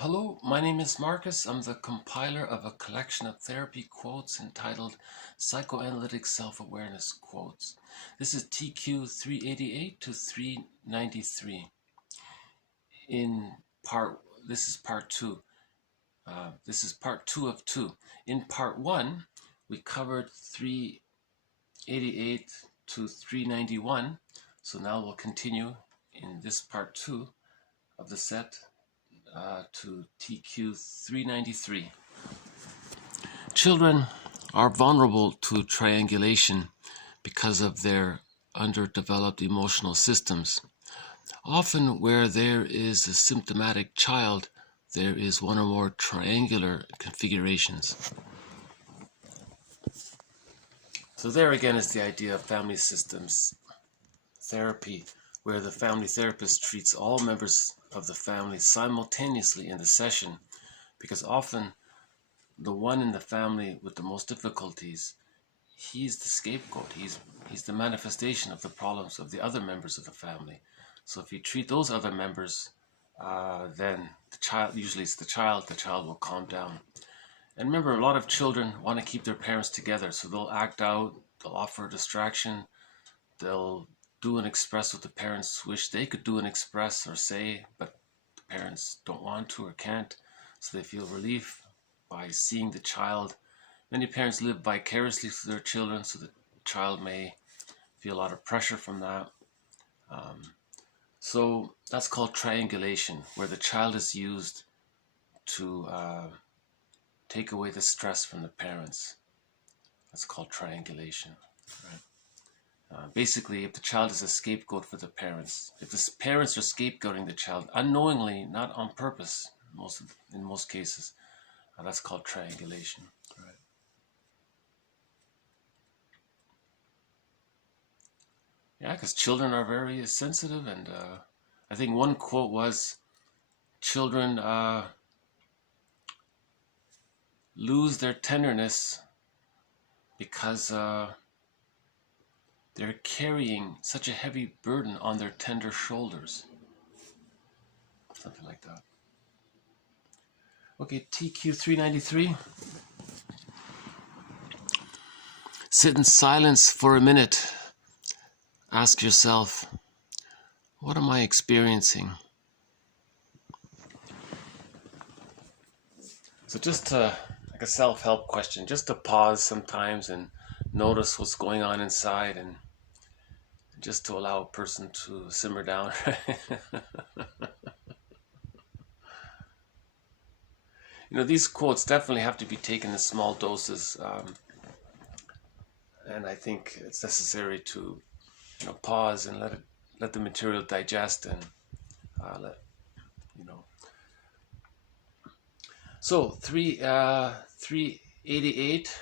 Hello, my name is Marcus. I'm the compiler of a collection of therapy quotes entitled Psychoanalytic Self-Awareness Quotes. This is TQ 388 to 393. This is part two. This is part two of two. In part one, we covered 388 to 391. So now we'll continue in this part two of the set to TQ 393. Children are vulnerable to triangulation because of their underdeveloped emotional systems. Often where there is a symptomatic child, there is one or more triangular configurations. So there again is the idea of family systems therapy, where the family therapist treats all members of the family simultaneously in the session, because often the one in the family with the most difficulties, he's the scapegoat. He's the manifestation of the problems of the other members of the family. So if you treat those other members, then the child, usually it's the child will calm down. And remember, a lot of children want to keep their parents together, so they'll act out, they'll offer a distraction, they'll do and express what the parents wish they could do and express or say, but the parents don't want to or can't, so they feel relief by seeing the child. Many parents live vicariously through their children, so the child may feel a lot of pressure from that. So that's called triangulation, where the child is used to take away the stress from the parents. That's called triangulation. Right? Basically, if the child is a scapegoat for the parents, if the parents are scapegoating the child unknowingly, not on purpose, in most cases, that's called triangulation. Right. Yeah, because children are very sensitive, and I think one quote was, children lose their tenderness because they're carrying such a heavy burden on their tender shoulders. Something like that. Okay, TQ 393. Sit in silence for a minute. Ask yourself, what am I experiencing? So just like a self-help question, just to pause sometimes and notice what's going on inside, and just to allow a person to simmer down. You know, these quotes definitely have to be taken in small doses, and I think it's necessary to pause and let the material digest, and So 388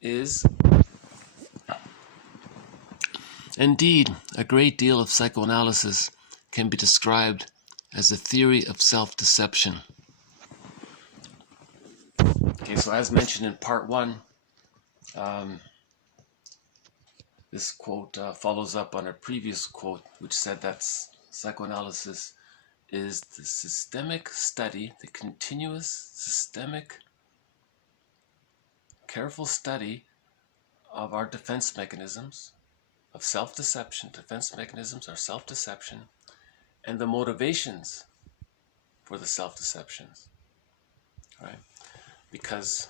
is, indeed, a great deal of psychoanalysis can be described as a theory of self-deception. Okay, so as mentioned in part one, this quote follows up on a previous quote which said that psychoanalysis is the systemic study, the continuous, systemic, careful study of our defense mechanisms, of self-deception. Defense mechanisms are self-deception, and the motivations for the self-deceptions, right? Because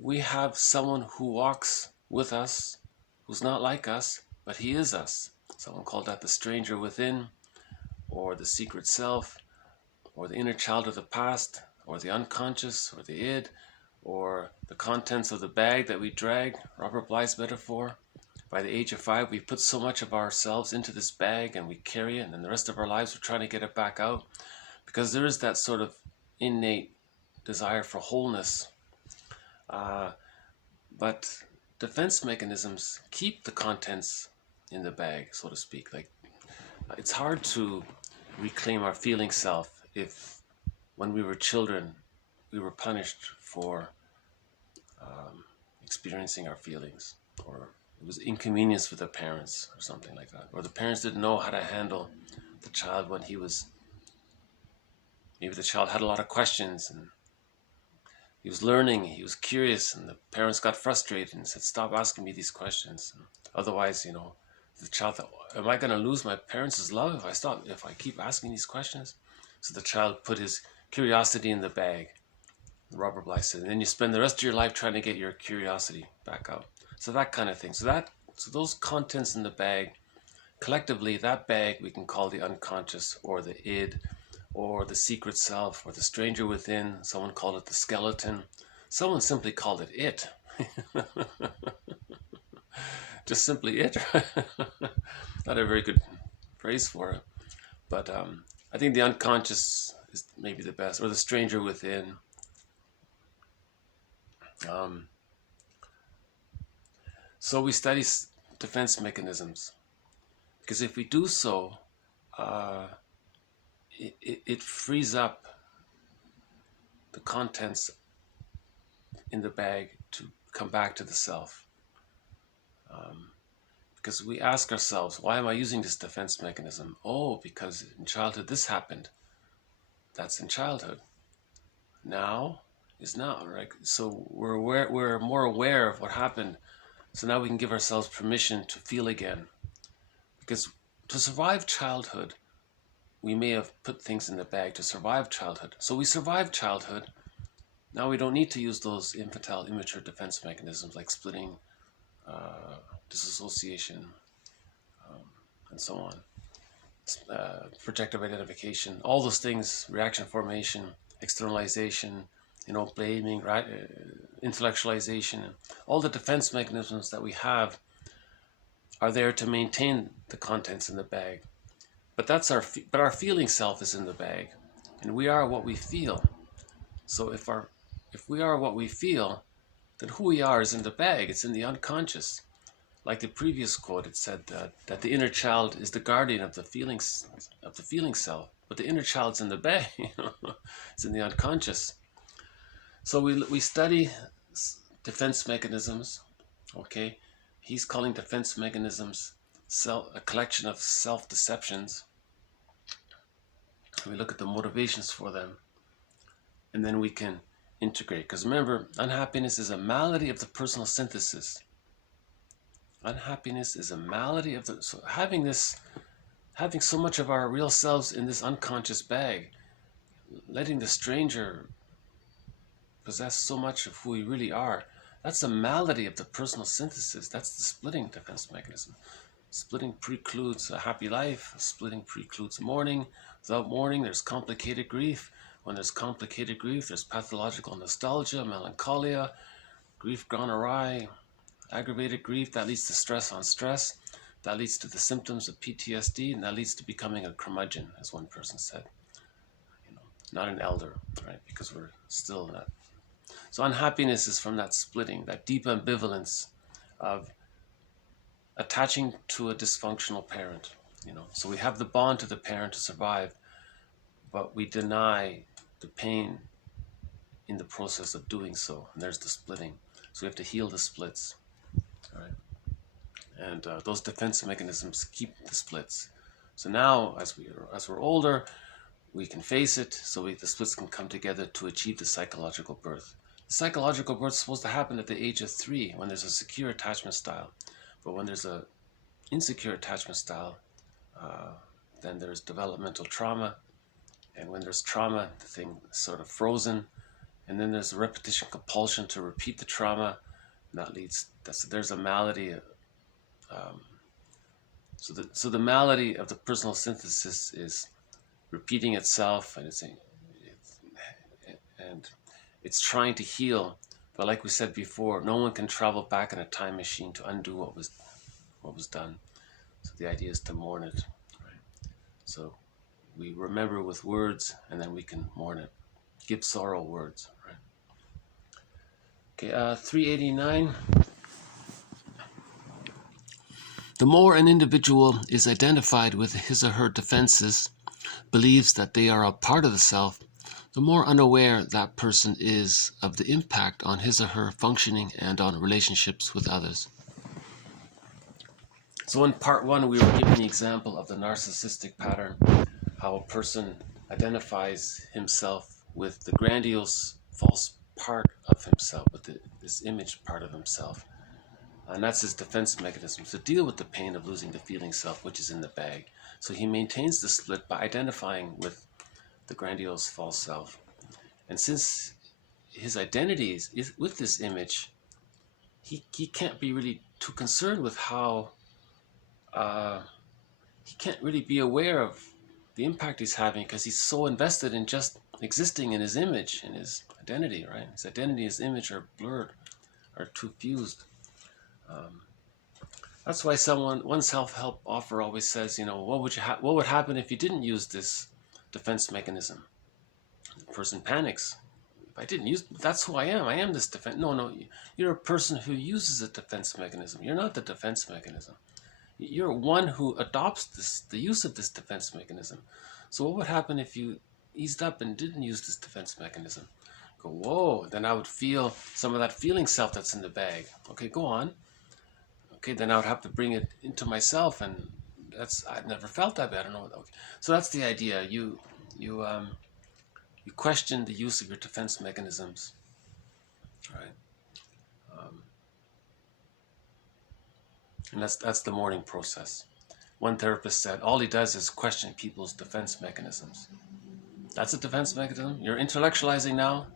we have someone who walks with us, who's not like us, but he is us. Someone called that the stranger within, or the secret self, or the inner child of the past, or the unconscious, or the id, or the contents of the bag that we drag, Robert Bly's metaphor. By the age of 5, we put so much of ourselves into this bag and we carry it, and then the rest of our lives we're trying to get it back out, because there is that sort of innate desire for wholeness. But defense mechanisms keep the contents in the bag, so to speak. Like, it's hard to reclaim our feeling self if, when we were children, we were punished for experiencing our feelings, or it was inconvenience for the parents or something like that. Or the parents didn't know how to handle the child when he was, maybe the child had a lot of questions and he was learning, he was curious, and the parents got frustrated and said, stop asking me these questions. Otherwise, the child thought, am I going to lose my parents' love if I keep asking these questions? So the child put his curiosity in the bag, Robert Bly said, and then you spend the rest of your life trying to get your curiosity back out. So that kind of thing. So those contents in the bag, collectively, that bag we can call the unconscious, or the id, or the secret self, or the stranger within. Someone called it the skeleton. Someone simply called it it. Just simply it. Not a very good phrase for it. But I think the unconscious is maybe the best, or the stranger within. So we study defense mechanisms, because if we do so, it frees up the contents in the bag to come back to the self. Because we ask ourselves, why am I using this defense mechanism? Oh, because in childhood this happened. That's in childhood. Now is now, right? So we're more aware of what happened. So now we can give ourselves permission to feel again. Because to survive childhood, we may have put things in the bag to survive childhood. So we survived childhood. Now we don't need to use those infantile, immature defense mechanisms like splitting, disassociation, and so on. Projective identification, all those things, reaction formation, externalization, blaming, right? Intellectualization, all the defense mechanisms that we have are there to maintain the contents in the bag. But our feeling self is in the bag, and we are what we feel. So if we are what we feel, then who we are is in the bag. It's in the unconscious. Like the previous quote, it said that the inner child is the guardian of the feeling self, but the inner child's in the bag. It's in the unconscious. So we study defense mechanisms. Okay, he's calling defense mechanisms a collection of self-deceptions. We look at the motivations for them, and then we can integrate. Because remember, unhappiness is a malady of the personal synthesis. Unhappiness is a malady of so having so much of our real selves in this unconscious bag, letting the stranger possess so much of who we really are, that's a malady of the personal synthesis. That's the splitting defense mechanism. Splitting precludes a happy life. Splitting precludes mourning. Without mourning, there's complicated grief. When there's complicated grief, there's pathological nostalgia, melancholia, grief gone awry, aggravated grief. That leads to stress on stress. That leads to the symptoms of PTSD, and that leads to becoming a curmudgeon, as one person said. Not an elder, right? Because we're still not. So unhappiness is from that splitting, that deep ambivalence of attaching to a dysfunctional parent. So we have the bond to the parent to survive, but we deny the pain in the process of doing so. And there's the splitting. So we have to heal the splits. All right? And those defense mechanisms keep the splits. So now, as we're older, we can face it, so the splits can come together to achieve the psychological birth. The psychological birth is supposed to happen at the age of 3, when there's a secure attachment style. But when there's a insecure attachment style, then there's developmental trauma. And when there's trauma, the thing is sort of frozen. And then there's a repetition compulsion to repeat the trauma. And there's a malady. So the malady of the personal synthesis is repeating itself, and it's trying to heal. But like we said before, no one can travel back in a time machine to undo what was done. So the idea is to mourn it. Right? So we remember with words, and then we can mourn it. Give sorrow words. Right? Okay, 389. The more an individual is identified with his or her defenses, believes that they are a part of the self, the more unaware that person is of the impact on his or her functioning and on relationships with others. So in part one, we were given the example of the narcissistic pattern, how a person identifies himself with the grandiose false part of himself, with this image part of himself. And that's his defense mechanism to deal with the pain of losing the feeling self, which is in the bag. So he maintains the split by identifying with the grandiose false self. And since his identity is with this image, he can't be really too concerned with how he can't really be aware of the impact he's having, because he's so invested in just existing in his image, in his identity, right? His identity and his image are blurred, are too fused. That's why one self-help offer always says, what would happen if you didn't use this defense mechanism? The person panics. If I didn't use, that's who I am. I am this defense. No, you're a person who uses a defense mechanism. You're not the defense mechanism. You're one who adopts the use of this defense mechanism. So what would happen if you eased up and didn't use this defense mechanism? Go, whoa, then I would feel some of that feeling self that's in the bag. Okay, go on. Okay, then I would have to bring it into myself, and I've never felt that bad. I don't know. Okay. So that's the idea. You question the use of your defense mechanisms, right? And that's the mourning process. One therapist said all he does is question people's defense mechanisms. That's a defense mechanism. You're intellectualizing now.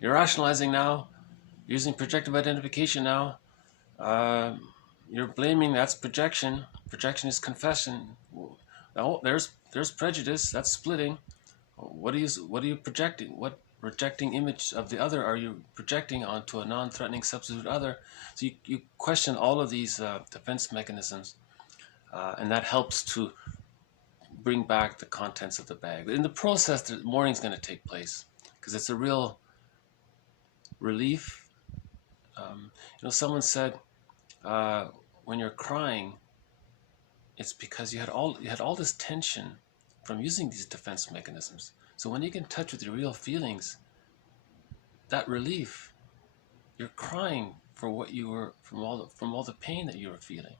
You're rationalizing now. You're using projective identification now. You're blaming. That's projection. Projection is confession. Oh, there's prejudice. That's splitting. What are you projecting? What projecting image of the other are you projecting onto a non-threatening substitute other? So you question all of these defense mechanisms, and that helps to bring back the contents of the bag. But in the process, the mourning's going to take place, because it's a real relief. Someone said, when you're crying, it's because you had all this tension from using these defense mechanisms. So when you get in touch with your real feelings, that relief, you're crying for what you were, from all the pain that you were feeling.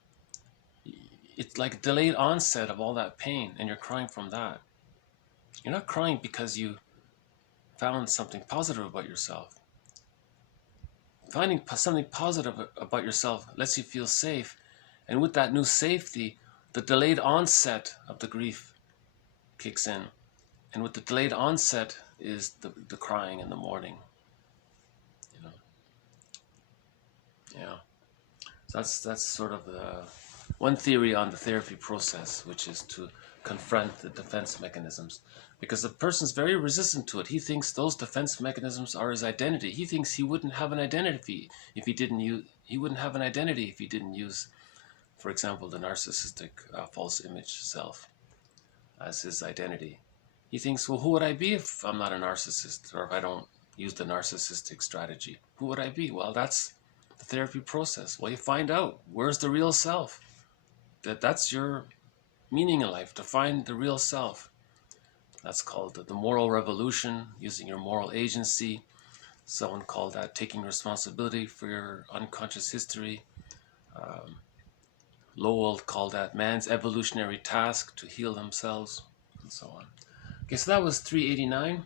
It's like a delayed onset of all that pain, and you're crying from that. You're not crying because you found something positive about yourself. Finding something positive about yourself lets you feel safe, and with that new safety, the delayed onset of the grief kicks in, and with the delayed onset is the crying and the mourning. So that's sort of one theory on the therapy process, which is to confront the defense mechanisms, because the person's very resistant to it. He thinks those defense mechanisms are his identity. He thinks he wouldn't have an identity if he didn't use. He wouldn't have an identity if he didn't use, for example, the narcissistic false image self as his identity. He thinks, well, who would I be if I'm not a narcissist, or if I don't use the narcissistic strategy? Who would I be? Well, that's the therapy process. Well, you find out, where's the real self? That's your meaning in life, to find the real self. That's called the moral revolution, using your moral agency. Someone called that taking responsibility for your unconscious history. Lowell called that man's evolutionary task to heal themselves, and so on. Okay, so that was 389.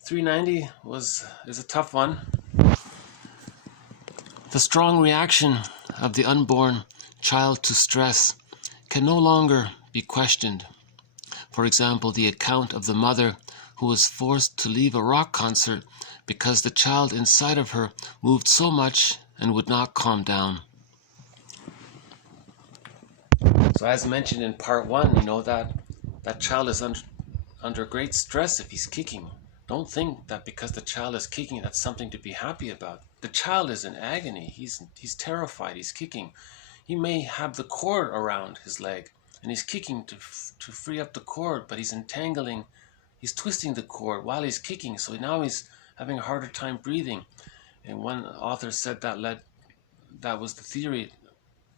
390 is a tough one. The strong reaction of the unborn child to stress can no longer be questioned. For example, the account of the mother who was forced to leave a rock concert because the child inside of her moved so much and would not calm down. So as mentioned in part one, that child is under great stress if he's kicking. Don't think that because the child is kicking, that's something to be happy about. The child is in agony. He's terrified. He's kicking. He may have the cord around his leg, and he's kicking to free up the cord, but he's entangling. He's twisting the cord while he's kicking, so now he's having a harder time breathing. And one author said that was the theory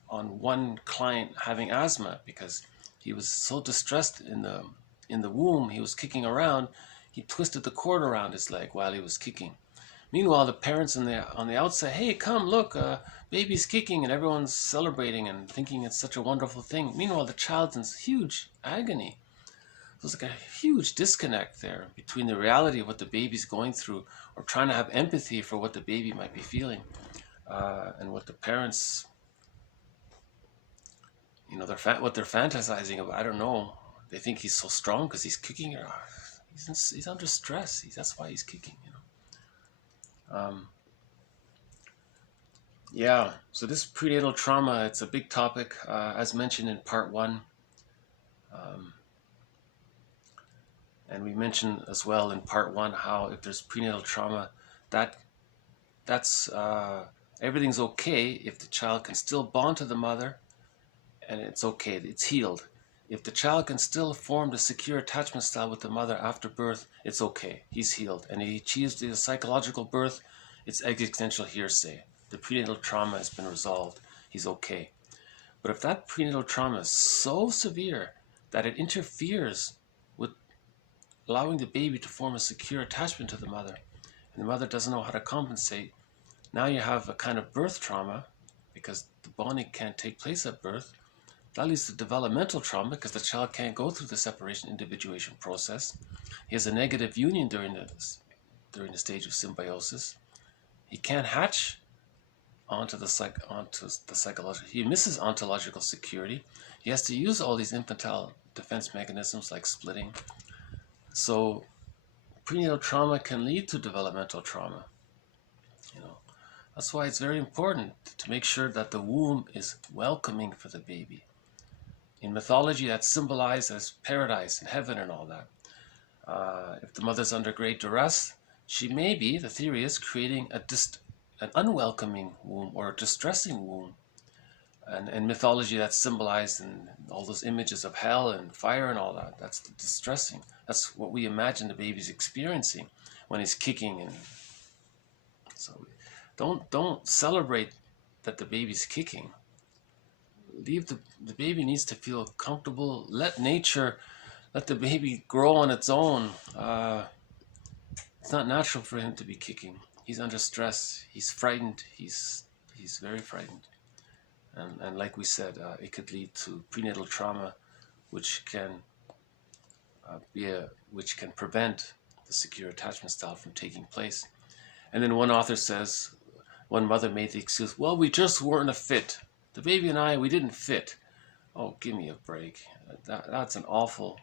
on one client having asthma, because he was so distressed in the womb. He was kicking around. He twisted the cord around his leg while he was kicking. Meanwhile, the parents on the outside, hey, come look, baby's kicking, and everyone's celebrating and thinking it's such a wonderful thing. Meanwhile, the child's in huge agony. So it's like a huge disconnect there between the reality of what the baby's going through, or trying to have empathy for what the baby might be feeling, and what the parents, what they're fantasizing about. I don't know. They think he's so strong because he's kicking her. He's under stress. That's why he's kicking. Yeah. So this prenatal trauma, it's a big topic, as mentioned in part 1. And we mentioned as well in part 1 how if there's prenatal trauma, that's everything's okay if the child can still bond to the mother, and it's okay, it's healed. If the child can still form the secure attachment style with the mother after birth, it's okay, he's healed. And if he achieves the psychological birth, it's existential hearsay. The prenatal trauma has been resolved, he's okay. But if that prenatal trauma is so severe that it interferes with allowing the baby to form a secure attachment to the mother, and the mother doesn't know how to compensate, now you have a kind of birth trauma because the bonding can't take place at birth. That leads to developmental trauma because the child can't go through the separation-individuation process. He has a negative union during the stage of symbiosis. He can't hatch onto the psychological. He misses ontological security. He has to use all these infantile defense mechanisms like splitting. So prenatal trauma can lead to developmental trauma. That's why it's very important to make sure that the womb is welcoming for the baby. In mythology, that's symbolized as paradise and heaven and all that. If the mother's under great duress, she may be, the theory is, creating an unwelcoming womb or a distressing womb. And in mythology, that's symbolized in all those images of hell and fire and all that. That's the distressing. That's what we imagine the baby's experiencing when he's kicking. And so don't celebrate that the baby's kicking. The baby needs to feel comfortable. Let the baby grow on its own. It's not natural for him to be kicking. He's under stress. He's frightened. He's very frightened. And like we said, it could lead to prenatal trauma, which can prevent the secure attachment style from taking place. And then one author says, one mother made the excuse, well, we just weren't a fit. The baby and I, we didn't fit. Oh, give me a break. That's an awful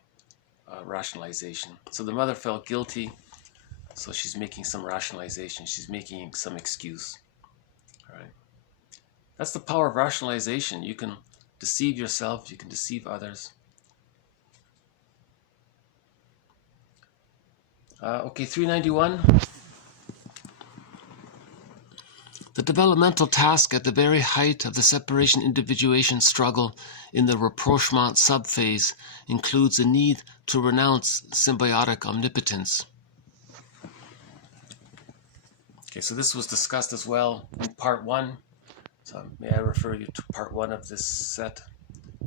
rationalization. So the mother felt guilty, so she's making some rationalization. She's making some excuse. All right. That's the power of rationalization. You can deceive yourself, you can deceive others. Okay, 391. The developmental task at the very height of the separation-individuation struggle in the rapprochement subphase includes a need to renounce symbiotic omnipotence. Okay, so this was discussed as well in part 1. So may I refer you to part 1 of this set.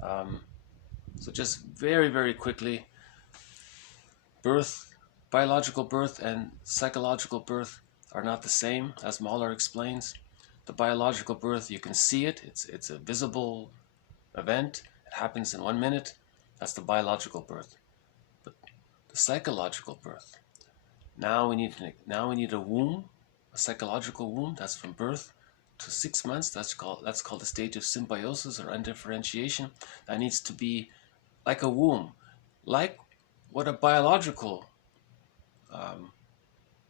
So just very, very quickly, biological birth and psychological birth are not the same, as Mahler explains. The biological birth, you can see it. It's a visible event. It happens in 1 minute. That's the biological birth. But the psychological birth, now we need a womb, a psychological womb. That's from birth to 6 months. That's called the stage of symbiosis or undifferentiation. That needs to be like a womb, like what a biological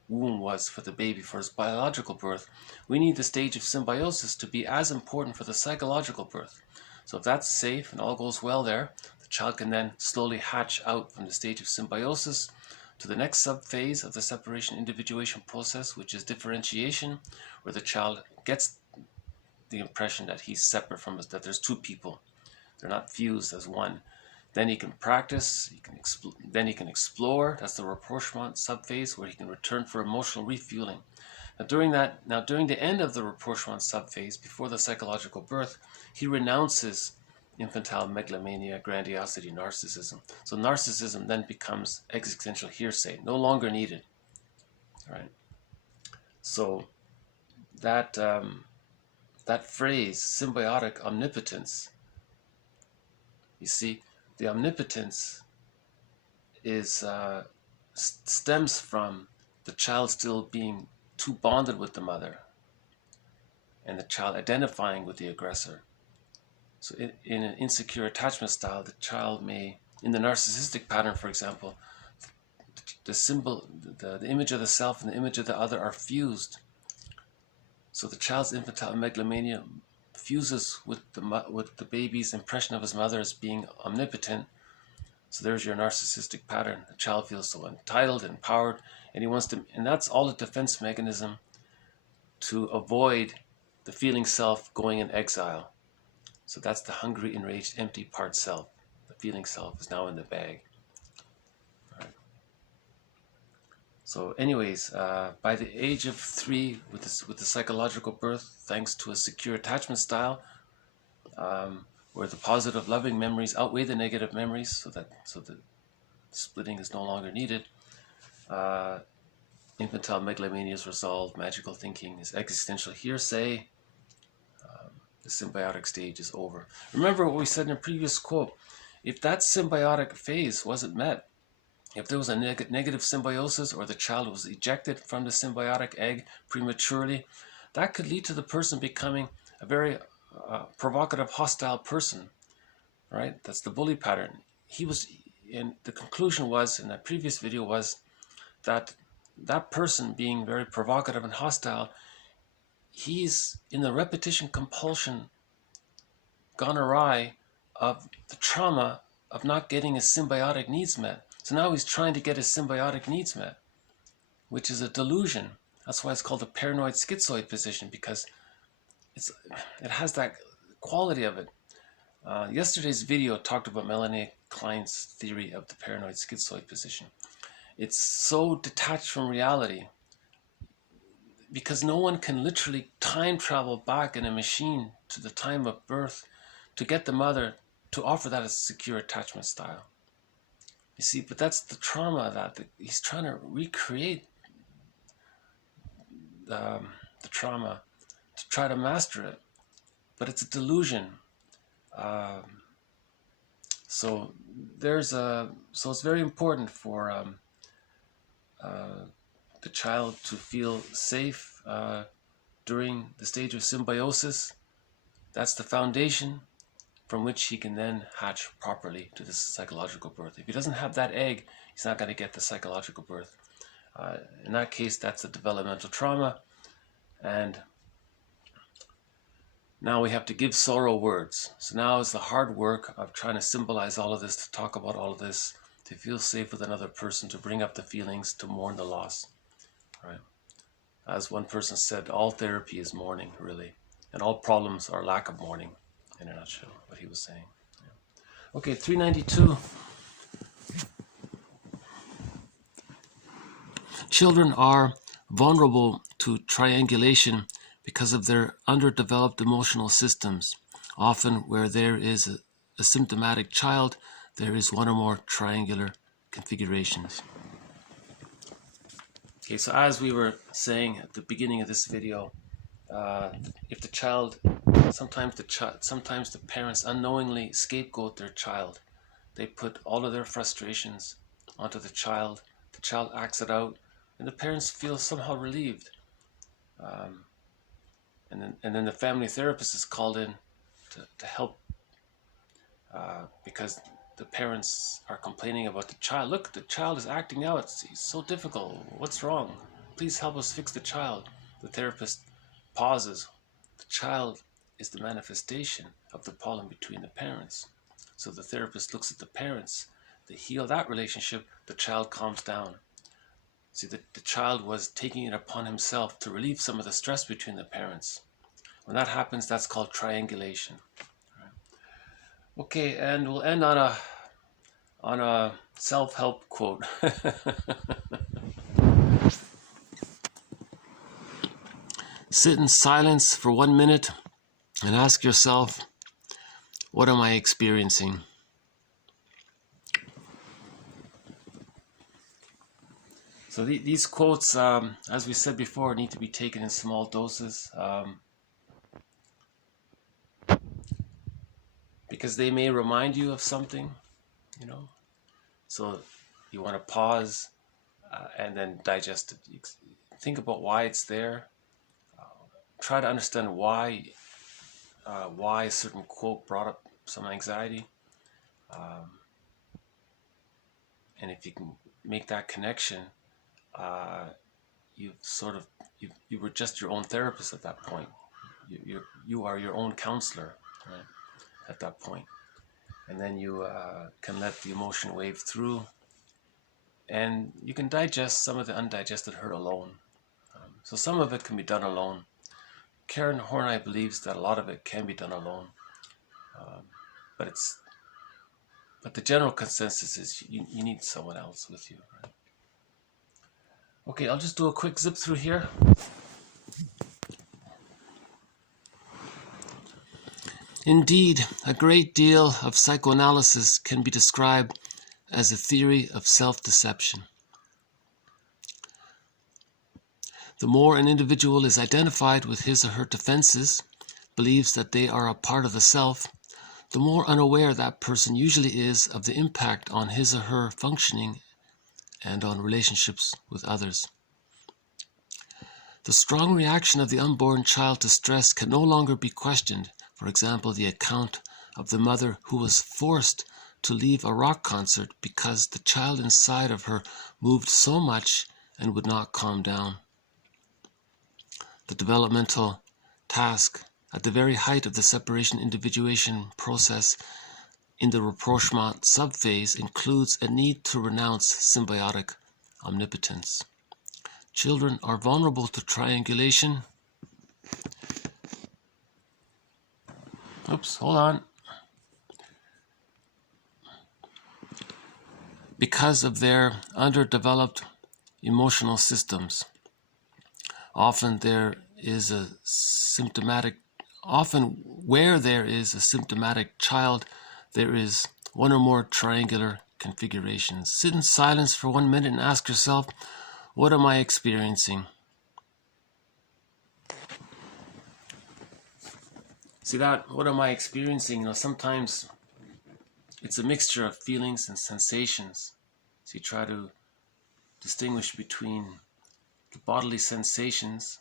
womb was for the baby for his biological birth. We need the stage of symbiosis to be as important for the psychological birth. So if that's safe and all goes well there, the child can then slowly hatch out from the stage of symbiosis to the next subphase of the separation-individuation process, which is differentiation, where the child gets the impression that he's separate from us, that there's two people. They're not fused as one. Then he can practice, then he can explore. That's the rapprochement subphase, where he can return for emotional refueling. During the end of the rapprochement subphase, before the psychological birth, he renounces infantile megalomania, grandiosity, narcissism. So narcissism then becomes existential hearsay, no longer needed. All right. So that that phrase, symbiotic omnipotence, you see, the omnipotence is stems from the child still being too bonded with the mother and the child identifying with the aggressor. So in an insecure attachment style, the child may, in the narcissistic pattern, for example, the symbol, the image of the self and the image of the other are fused. So the child's infantile megalomania fuses with the baby's impression of his mother as being omnipotent. So there's your narcissistic pattern. The child feels so entitled, empowered, and he wants to, and that's all a defense mechanism to avoid the feeling self going in exile. So that's the hungry, enraged, empty part self. The feeling self is now in the bag. Right. So anyways, by the age of 3, with the psychological birth, thanks to a secure attachment style, where the positive loving memories outweigh the negative memories, so the splitting is no longer needed, infantile megalomania is resolved, magical thinking is existential hearsay, the symbiotic stage is over. Remember what we said in a previous quote, if that symbiotic phase wasn't met, if there was a negative symbiosis or the child was ejected from the symbiotic egg prematurely, that could lead to the person becoming a very provocative, hostile person, right? That's the bully pattern. And the conclusion was, in that previous video, was that that person being very provocative and hostile, he's in the repetition compulsion gone awry of the trauma of not getting his symbiotic needs met. So now he's trying to get his symbiotic needs met, which is a delusion. That's why it's called a paranoid schizoid position, because it has that quality of it. Yesterday's video talked about Melanie Klein's theory of the paranoid schizoid position. It's so detached from reality because no one can literally time travel back in a machine to the time of birth to get the mother to offer that as a secure attachment style. You see, but that's the trauma that he's trying to recreate the trauma to try to master it, but it's a delusion. So it's very important for the child to feel safe during the stage of symbiosis. That's the foundation from which he can then hatch properly to this psychological birth. If he doesn't have that egg, he's not going to get the psychological birth. In that case, that's a developmental trauma. And now we have to give sorrow words. So now is the hard work of trying to symbolize all of this, to talk about all of this, to feel safe with another person, to bring up the feelings, to mourn the loss. Right? As one person said, all therapy is mourning, really. And all problems are lack of mourning, in a nutshell, what he was saying. Yeah. Okay, 392. Children are vulnerable to triangulation because of their underdeveloped emotional systems. Often where there is a symptomatic child, there is one or more triangular configurations. Okay, so as we were saying at the beginning of this video, if the child, sometimes the parents unknowingly scapegoat their child. They put all of their frustrations onto the child acts it out, and the parents feel somehow relieved. And then the family therapist is called in to help because the parents are complaining about the child. Look, the child is acting out. It's so difficult. What's wrong? Please help us fix the child. The therapist pauses. The child is the manifestation of the pollen between the parents. So the therapist looks at the parents. They heal that relationship. The child calms down. See, the child was taking it upon himself to relieve some of the stress between the parents. When that happens, that's called triangulation. Okay, and we'll end on a self-help quote. Sit in silence for 1 minute and ask yourself, what am I experiencing? So these quotes, as we said before, need to be taken in small doses, because they may remind you of something, you know. So you want to pause and then digest it. Think about why it's there. Try to understand why a certain quote brought up some anxiety. And if you can make that connection, you were just your own therapist at that point. You are your own counselor, right, at that point. And then you can let the emotion wave through, and you can digest some of the undigested hurt alone. So some of it can be done alone. Karen Horney believes that a lot of it can be done alone, but the general consensus is you need someone else with you, right? Okay, I'll just do a quick zip through here. Indeed, a great deal of psychoanalysis can be described as a theory of self-deception. The more an individual is identified with his or her defenses, believes that they are a part of the self, the more unaware that person usually is of the impact on his or her functioning and on relationships with others. The strong reaction of the unborn child to stress can no longer be questioned. For example, the account of the mother who was forced to leave a rock concert because the child inside of her moved so much and would not calm down. The developmental task at the very height of the separation-individuation process in the rapprochement subphase includes a need to renounce symbiotic omnipotence. Children are vulnerable to triangulation. Oops, hold on. Because of their underdeveloped emotional systems. Often where there is a symptomatic child, there is one or more triangular configurations. Sit in silence for 1 minute and ask yourself, what am I experiencing? See that, what am I experiencing? You know, sometimes it's a mixture of feelings and sensations. So you try to distinguish between the bodily sensations,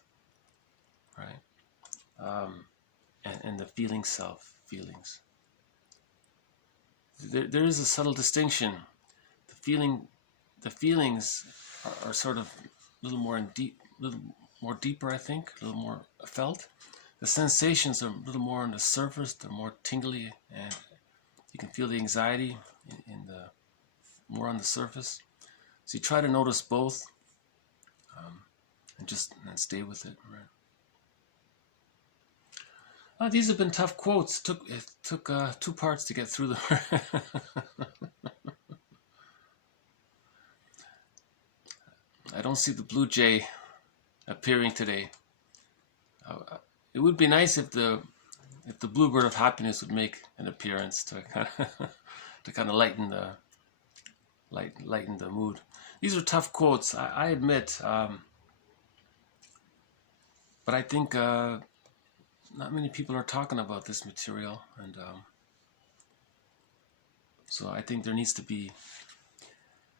right, and the feeling self, feelings. There is a subtle distinction. The feelings are sort of a little more deeper, I think, a little more felt. The sensations are a little more on the surface. They're more tingly, and you can feel the anxiety in the more on the surface. So you try to notice both, and stay with it. Right? These have been tough quotes. It took 2 parts to get through them. I don't see the blue jay appearing today. It would be nice if the bluebird of happiness would make an appearance to kind of lighten the mood. These are tough quotes, I admit, but I think not many people are talking about this material, and so I think there needs to be.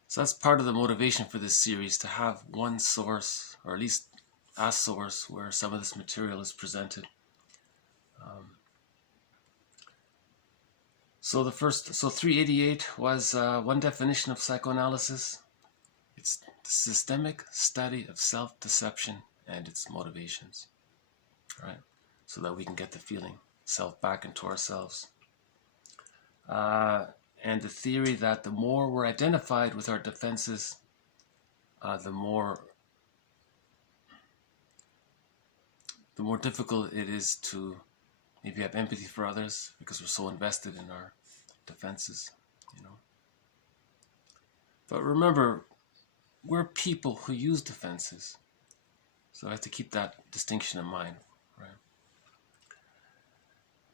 So that's part of the motivation for this series, to have one source, or at least a source, where some of this material is presented. So 388 was one definition of psychoanalysis. It's the systemic study of self-deception and its motivations, right? So that we can get the feeling self back into ourselves. And the theory that the more we're identified with our defenses, the more difficult it is to maybe have empathy for others, because we're so invested in our defenses, you know. But remember, we're people who use defenses. So I have to keep that distinction in mind, right?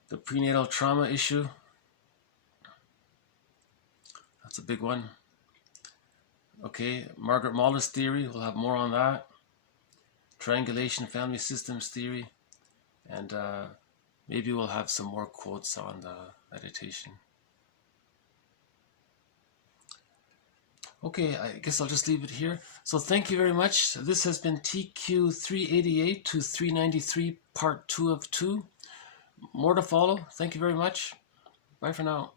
The prenatal trauma issue, that's a big one. Okay, Margaret Mahler's theory, we'll have more on that. Triangulation family systems theory, and maybe we'll have some more quotes on the meditation. Okay, I guess I'll just leave it here. So thank you very much. This has been TQ 388 to 393, part 2 of 2. More to follow. Thank you very much. Bye for now.